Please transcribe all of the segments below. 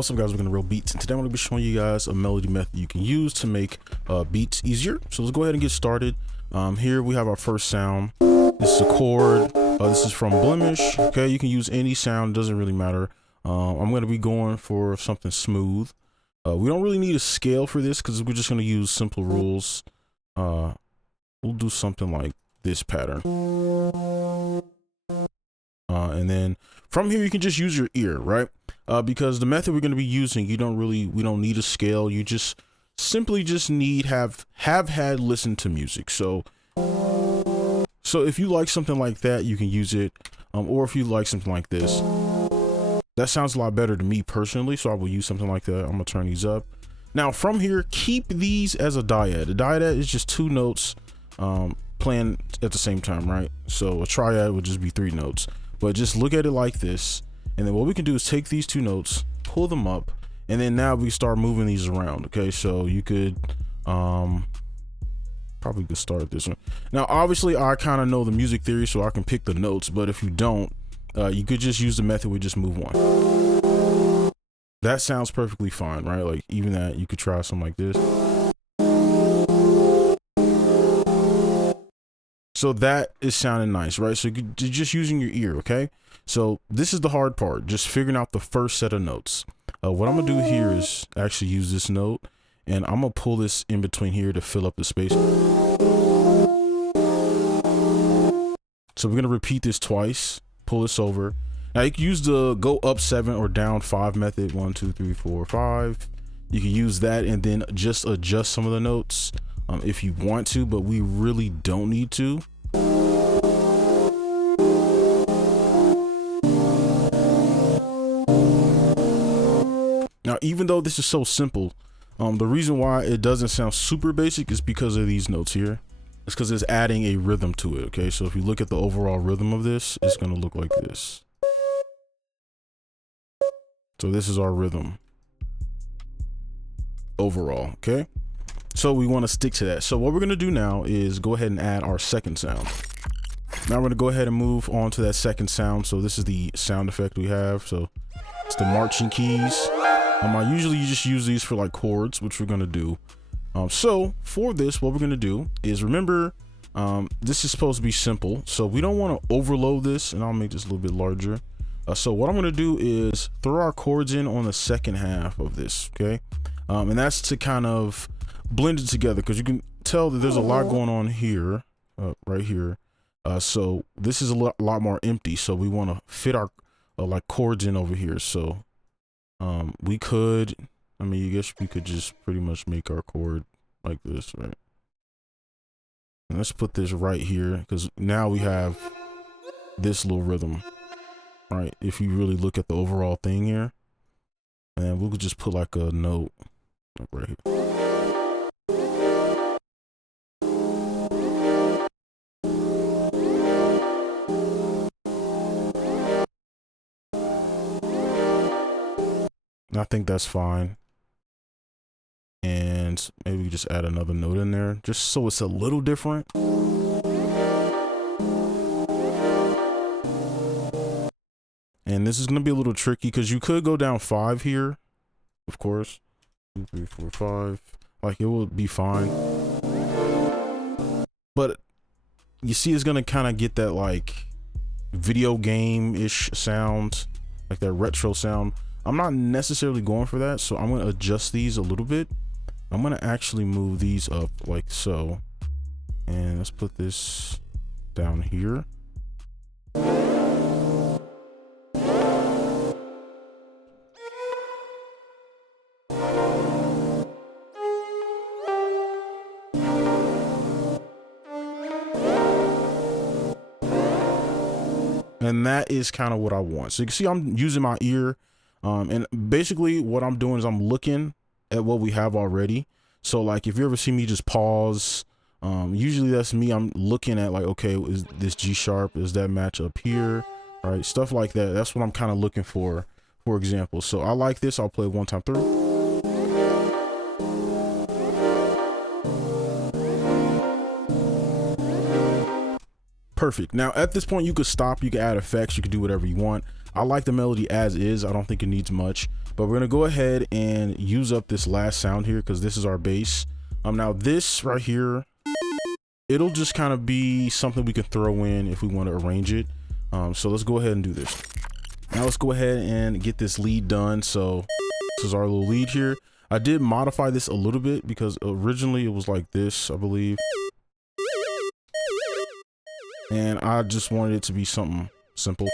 What's up, guys? We're gonna 𝗖𝗢𝗣𝗘, and today I'm gonna be showing you guys a melody method you can use to make beats easier. So let's go ahead and get started. Here we have our first sound. This is a chord. This is from Blemish. Okay, you can use any sound, doesn't really matter. I'm gonna be going for something smooth. We don't really need a scale for this because we're just gonna use simple rules. We'll do something like this pattern. And then from here you can just use your ear, right? Because the method we're going to be using, we don't need a scale. You just simply need have had listened to music. So if you like something like that, you can use it. Or if you like something like this, that sounds a lot better to me personally. So I will use something like that. I'm gonna turn these up. Now from here, keep these as a dyad. A dyad is just two notes playing at the same time, right? So a triad would just be three notes. But just look at it like this. And then what we can do is take these two notes, pull them up, and then now we start moving these around. Okay, so you could probably could start this one. Now obviously I kind of know the music theory, so I can pick the notes, but if you don't, you could just use the method. We just move one. That sounds perfectly fine, right? Like even that, you could try something like this. So that is sounding nice, right? So you're just using your ear, okay? So this is the hard part, just figuring out the first set of notes. What I'm gonna do here is actually use this note, and I'm gonna pull this in between here to fill up the space. So we're gonna repeat this twice, pull this over. Now you can use the go up 7 or down 5 method, 1, 2, 3, 4, 5. You can use that and then just adjust some of the notes if you want to, but we really don't need to. Now, even though this is so simple, the reason why it doesn't sound super basic is because of these notes here. It's because it's adding a rhythm to it, okay? So if you look at the overall rhythm of this, it's gonna look like this. So this is our rhythm overall, okay? So we wanna stick to that. So what we're gonna do now is go ahead and add our second sound. Now we're gonna go ahead and move on to that second sound. So this is the sound effect we have. So it's the marching keys. I usually just use these for like chords, which we're gonna do. So for this, what we're gonna do is remember, this is supposed to be simple, so we don't want to overload this, and I'll make this a little bit larger. So what I'm gonna do is throw our chords in on the second half of this, okay? And that's to kind of blend it together, because you can tell that there's a lot going on here, right here. So this is a lot more empty, so we want to fit our like chords in over here. So we could, I guess we could just pretty much make our chord like this, right? And let's put this right here, because now we have this little rhythm, right? If you really look at the overall thing here, and we'll just put like a note like right here. I think that's fine. And maybe we just add another note in there just so it's a little different. And this is going to be a little tricky because you could go down 5 here, of course. 2, 3, 4, 5. Like it will be fine. But you see, it's going to kind of get that like video game-ish sound, like that retro sound. I'm not necessarily going for that, so I'm going to adjust these a little bit. I'm going to actually move these up like so. And let's put this down here. And that is kind of what I want. So you can see I'm using my ear. And basically what I'm doing is I'm looking at what we have already. So like if you ever see me just pause, usually that's me. I'm looking at like, okay, is this G sharp, is that match up here, right? Stuff like that. That's what I'm kind of looking for example. So I like this. I'll play it one time through. Perfect. Now at this point you could stop, you can add effects, you can do whatever you want. I like the melody as is. I don't think it needs much. but we're gonna go ahead and use up this last sound here because this is our bass. Now this right here, it'll just kind of be something we can throw in if we want to arrange it. So let's go ahead and do this. Now let's go ahead and get this lead done. So this is our little lead here. I did modify this a little bit because originally it was like this, I believe. And I just wanted it to be something simple.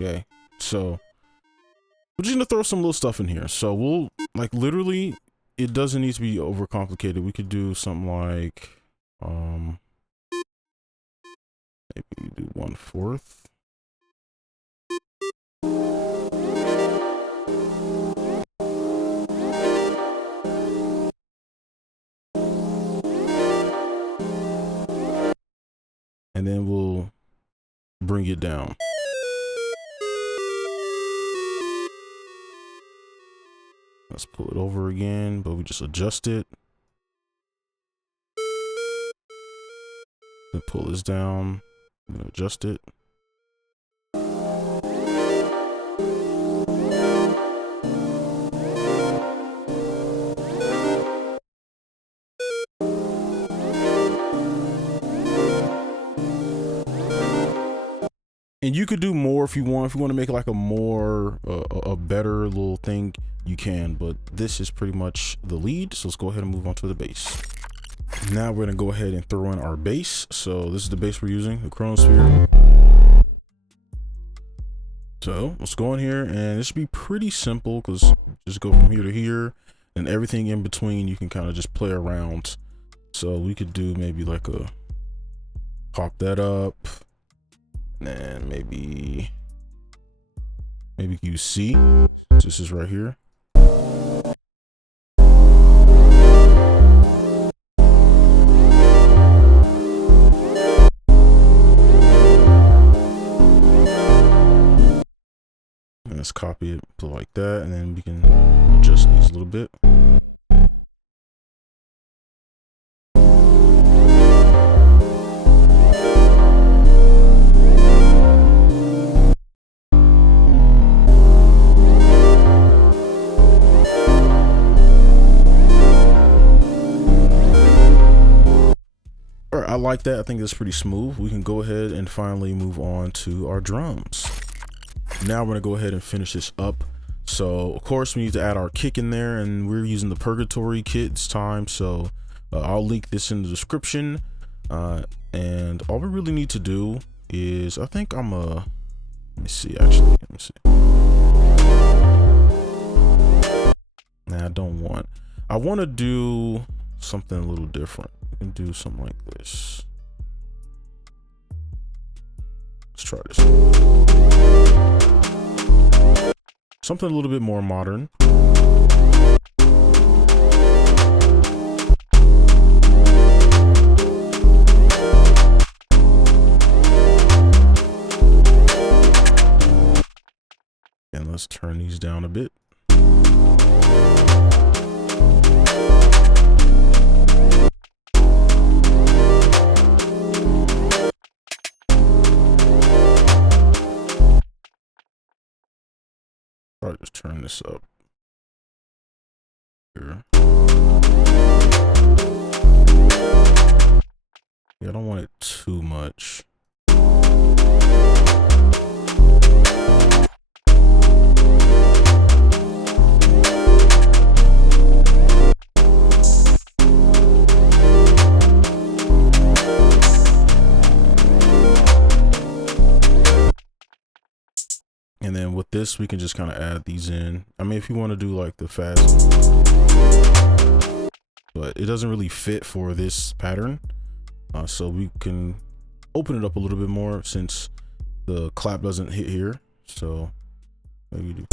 Okay, so we're just gonna throw some little stuff in here. So we'll, like, literally, it doesn't need to be overcomplicated. We could do something like, maybe do 1/4. And then we'll bring it down. Let's pull it over again, but we just adjust it. Then pull this down and adjust it. And you could do more if you want. If you want to make like a more a better little thing, you can, but this is pretty much the lead. So let's go ahead and move on to the bass. Now we're gonna go ahead and throw in our bass. So this is the bass we're using, the Chronosphere. So let's go in here, and this should be pretty simple because just go from here to here, and everything in between you can kind of just play around. So we could do maybe like a pop that up. And maybe use C. This is right here. And let's copy it, put it like that, and then we can adjust these a little bit. I like that. I think that's pretty smooth. We can go ahead and finally move on to our drums. Now we're gonna go ahead and finish this up. So of course we need to add our kick in there, and we're using the Purgatory kit this time. So I'll link this in the description. And all we really need to do is, I think let me see actually. Let me see. Nah, I want to do something a little different. And do something like this. Let's try this. Something a little bit more modern. And let's turn these down a bit. Probably just turn this up here. Yeah, I don't want it too much. And then with this, we can just kind of add these in. I mean, if you want to do like the fast, but it doesn't really fit for this pattern. So we can open it up a little bit more since the clap doesn't hit here. So maybe do.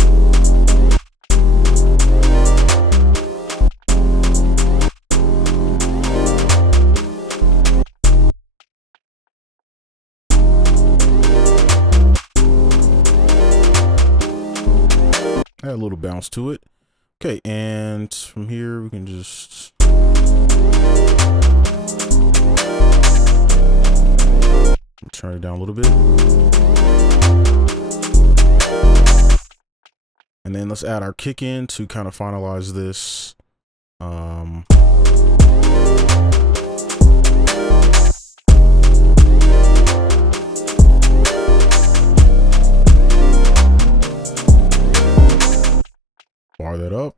Add a little bounce to it. Okay, and from here we can just turn it down a little bit. And then let's add our kick in to kind of finalize this. Bar that up,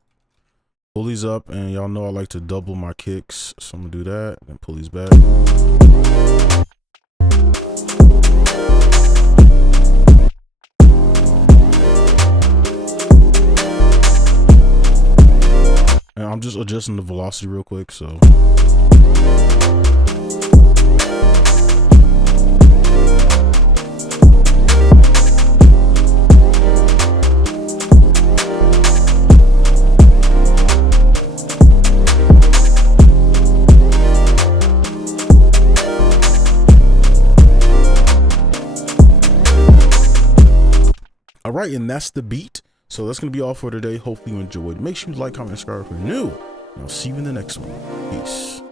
pull these up, and y'all know I like to double my kicks, so I'm gonna do that and pull these back. And I'm just adjusting the velocity real quick, so. All right, and that's the beat. So that's going to be all for today. Hopefully you enjoyed. Make sure you like, comment, and subscribe if you're new. And I'll see you in the next one. Peace.